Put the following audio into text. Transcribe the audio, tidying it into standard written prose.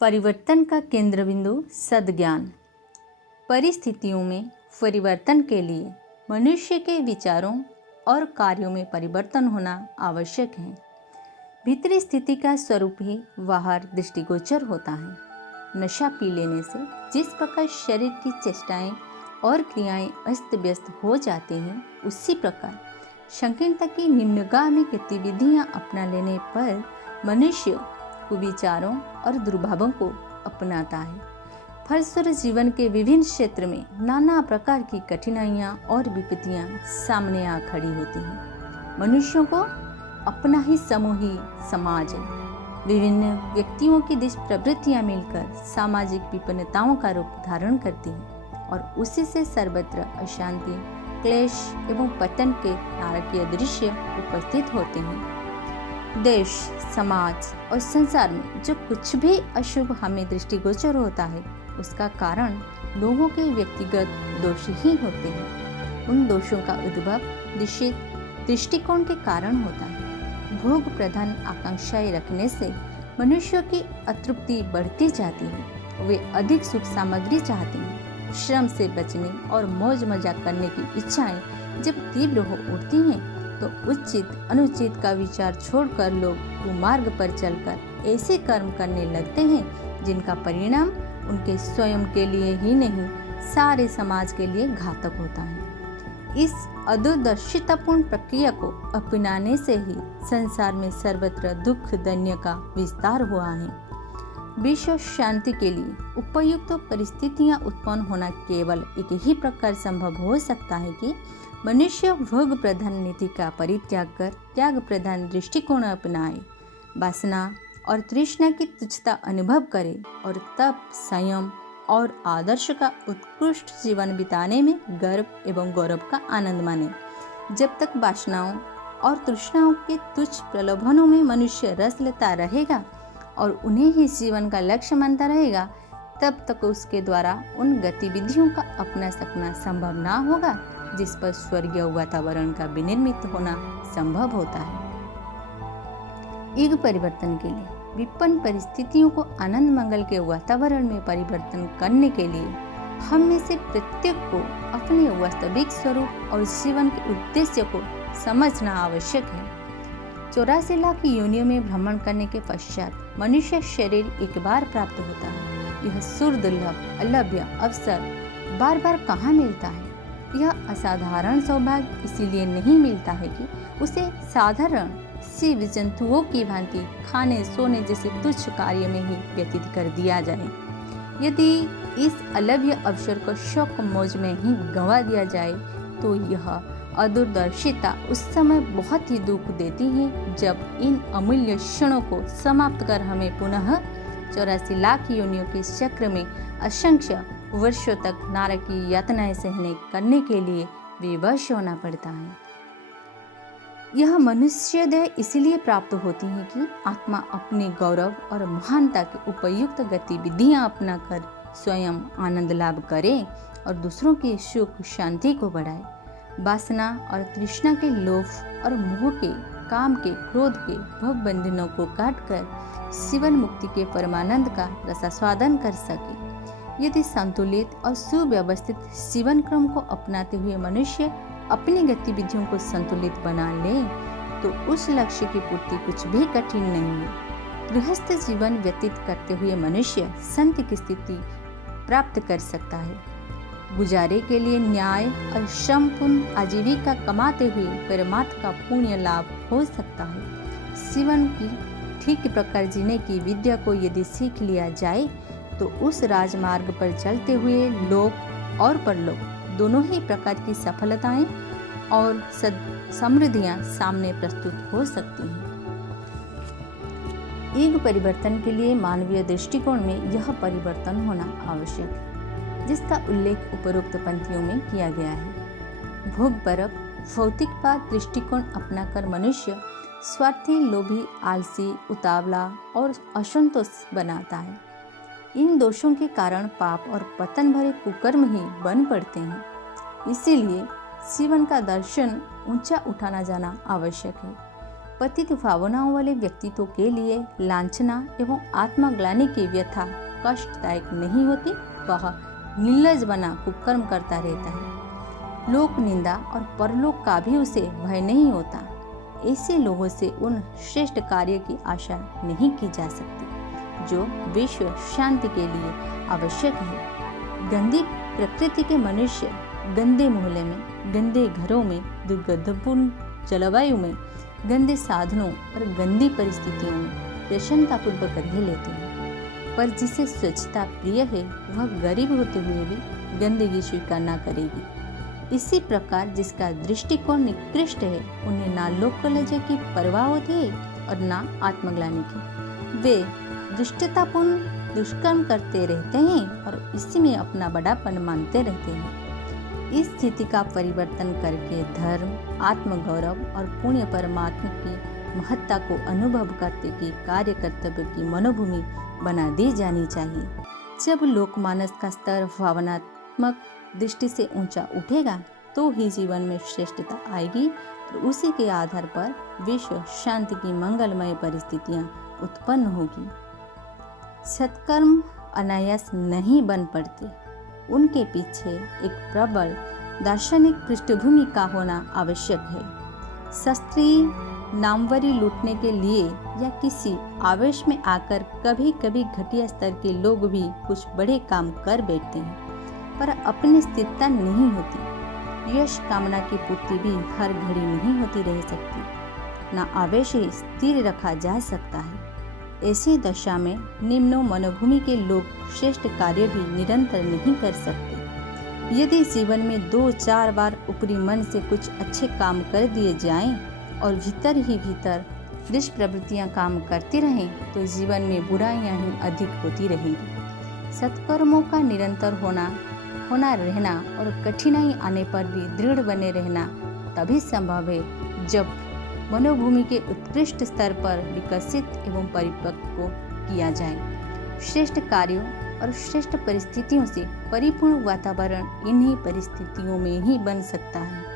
परिवर्तन का केंद्र बिंदु सद्ज्ञान। परिस्थितियों में परिवर्तन के लिए मनुष्य के विचारों और कार्यों में परिवर्तन होना आवश्यक है। भीतरी स्थिति का स्वरूप ही बाहर दृष्टिगोचर होता है। नशा पी लेने से जिस प्रकार शरीर की चेष्टाएं और क्रियाएं अस्त व्यस्त हो जाती हैं, उसी प्रकार संकीर्णता की निम्नगामी गतिविधियां अपना लेने पर मनुष्य कुविचारों और दुर्भावों को अपनाता है। फलस्वरूप जीवन के विभिन्न क्षेत्र में नाना प्रकार की कठिनाइयां और विपत्तियां सामने आ खड़ी होती हैं। मनुष्यों को अपना ही समूही समाज है। विभिन्न व्यक्तियों की दुष्प्रवृत्तियां मिलकर सामाजिक विपन्नताओं का रूप धारण करती हैं और उसी से सर्वत्र अशांति, क्लेश एवं पतन के नारकीय दृश्य उपस्थित होते हैं। देश, समाज और संसार में जो कुछ भी अशुभ हमें दृष्टिगोचर होता है, उसका कारण लोगों के व्यक्तिगत दोष ही होते हैं। उन दोषों का उद्भव निश्चित दृष्टिकोण के कारण होता है। भोग प्रधान आकांक्षाएं रखने से मनुष्यों की अतृप्ति बढ़ती जाती है। वे अधिक सुख सामग्री चाहते हैं। श्रम से बचने और मौज मजाक करने की इच्छाएं जब तीव्र हो उठती हैं, तो उचित अनुचित का विचार छोड़कर लोग कुमार्ग पर चलकर ऐसे कर्म करने लगते हैं जिनका परिणाम उनके स्वयं के लिए ही नहीं, सारे समाज के लिए घातक होता है। इस अदूरदर्शितापूर्ण प्रक्रिया को अपनाने से ही संसार में सर्वत्र दुख दैन्य का विस्तार हुआ है। विश्व शांति के लिए उपयुक्त परिस्थितियां उत्पन्न होना केवल एक ही प्रकार संभव हो सकता है कि मनुष्य भोग प्रधान नीति का परित्याग कर त्याग प्रधान दृष्टिकोण अपनाए, वासना और तृष्णा की तुच्छता अनुभव करे और तब संयम और आदर्श का उत्कृष्ट जीवन बिताने में गर्व एवं गौरव का आनंद माने। जब तक वासनाओं और तृष्णाओं के तुच्छ प्रलोभनों में मनुष्य रस लेता रहेगा और उन्हें ही जीवन का लक्ष्य मानता रहेगा, तब तक उसके द्वारा उन गतिविधियों का अपना सकना संभव ना होगा जिस पर स्वर्गीय वातावरण का विनिर्मित होना संभव होता है। युग परिवर्तन के लिए विपन्न परिस्थितियों को आनंद मंगल के वातावरण में परिवर्तन करने के लिए हम में से प्रत्येक को अपने वास्तविक स्वरूप और जीवन के उद्देश्य को समझना आवश्यक है। 84 लाख योनियों में भ्रमण करने के पश्चात मनुष्य शरीर एक बार प्राप्त होता है। यह सुदुर्लभ अलभ्य अवसर बार बार कहाँ मिलता है? यह असाधारण सौभाग्य इसीलिए नहीं मिलता है कि उसे साधारण जीव जंतुओं की भांति खाने सोने जैसे तुच्छ कार्य में ही व्यतीत कर दिया जाए। यदि इस अलभ्य अवसर को शौक मौज में ही गंवा दिया जाए, तो यह अदूरदर्शिता उस समय बहुत ही दुख देती है जब इन अमूल्य क्षणों को समाप्त कर हमें पुनः 84 लाख योनियों के चक्र में असंख्य वर्षों तक नारकीय यातनाएं सहने करने के लिए विवश होना पड़ता है। यह मनुष्यदेह इसलिए प्राप्त होती है कि आत्मा अपने गौरव और महानता की उपयुक्त गतिविधियां अपनाकर स्वयं आनंद लाभ करे और दूसरों की सुख शांति को बढ़ाए। वासना और तृष्णा के लोभ और मोह के, काम के, क्रोध के भव बंधनों को काटकर जीवन मुक्ति के परमानंद का रसास्वादन कर सके। यदि संतुलित और सुव्यवस्थित जीवन क्रम को अपनाते हुए मनुष्य अपनी गतिविधियों को संतुलित बना ले, तो उस लक्ष्य की पूर्ति कुछ भी कठिन नहीं है। गृहस्थ जीवन व्यतीत करते हुए मनुष्य संत की स्थिति प्राप्त कर सकता है। गुजारे के लिए न्याय और श्रमपूर्ण आजीविका कमाते हुए परमात्मा का पुण्य लाभ हो सकता है। जीवन की ठीक प्रकार जीने की विद्या को यदि सीख लिया जाए, तो उस राजमार्ग पर चलते हुए लोक और परलोक दोनों ही प्रकार की सफलताएं और समृद्धियां सामने प्रस्तुत हो सकती हैं। युग परिवर्तन के लिए मानवीय दृष्टिकोण में यह परिवर्तन होना आवश्यक है, जिसका उल्लेख उपरोक्त पंक्तियों में किया गया है। भोग परक भौतिकवाद दृष्टिकोण अपनाकर मनुष्य स्वार्थी, लोभी, आलसी, उतावला और असंतोष बनाता है। इन दोषों के कारण पाप और पतन भरे कुकर्म ही बन पड़ते हैं। इसीलिए जीवन का दर्शन ऊंचा उठाना जाना आवश्यक है। पतित भावनाओं वाले व्यक्तित्व के लिए लांछना एवं आत्मग्लानि की व्यथा कष्टदायक नहीं होती, वह निर्लज बना कुकर्म करता रहता है। लोक निंदा और परलोक का भी उसे भय नहीं होता। ऐसे लोगों से उन श्रेष्ठ कार्य की आशा नहीं की जा सकती जो विश्व शांति के लिए आवश्यक है। गंदी प्रकृति के मनुष्य गंदे मोहल्ले में, गंदे घरों में, दुर्गंधपूर्ण जलवायु में, गंदे साधनों और गंदी परिस्थितियों में प्रसन्नतापूर्वक रह लेते हैं। पर जिसे स्वच्छता प्रिय है वह गरीब होते हुए भी गंदगी स्वीकार न करेगी। इसी प्रकार जिसका दृष्टिकोण निकृष्ट है उन्हें ना लोक कलह की परवाह होती है और ना आत्मग्लानि की। वे दुष्टतापूर्ण दुष्कर्म करते रहते हैं और इसी में अपना बड़ापन मानते रहते हैं। इस स्थिति का परिवर्तन करके धर्म, आत्मगौरव और पुण्य परमात्मा की महत्ता को अनुभव करते कि कार्य कर्तव्य की मनोभूमि बना दी जानी चाहिए। जब लोकमानस का स्तर भावनात्मक दृष्टि से ऊंचा उठेगा तो ही जीवन में श्रेष्ठता आएगी और उसी के आधार पर विश्व शांति की मंगलमय परिस्थितियां उत्पन्न होगी। सत्कर्म अनायास नहीं बन पड़ते, उनके पीछे एक प्रबल दार्शनिक पृष्ठभूमि का होना आवश्यक है। शास्त्रीय नामवरी लूटने के लिए या किसी आवेश में आकर कभी कभी घटिया स्तर के लोग भी कुछ बड़े काम कर बैठते हैं, पर अपनी स्थिरता नहीं होती। यश कामना की पूर्ति भी हर घड़ी नहीं होती रह सकती, न आवेश ही स्थिर रखा जा सकता है। ऐसी दशा में निम्नो मनोभूमि के लोग श्रेष्ठ कार्य भी निरंतर नहीं कर सकते। यदि जीवन में 2-4 बार ऊपरी मन से कुछ अच्छे काम कर दिए जाएं और भीतर ही भीतर दुष्प्रवृत्तियां काम करती रहें तो जीवन में बुराइयां ही अधिक होती रहेंगी। सत्कर्मों का निरंतर होना रहना और कठिनाई आने पर भी दृढ़ बने रहना तभी संभव है जब मनोभूमि के उत्कृष्ट स्तर पर विकसित एवं परिपक्व किया जाए। श्रेष्ठ कार्यों और श्रेष्ठ परिस्थितियों से परिपूर्ण वातावरण इन्हीं परिस्थितियों में ही बन सकता है।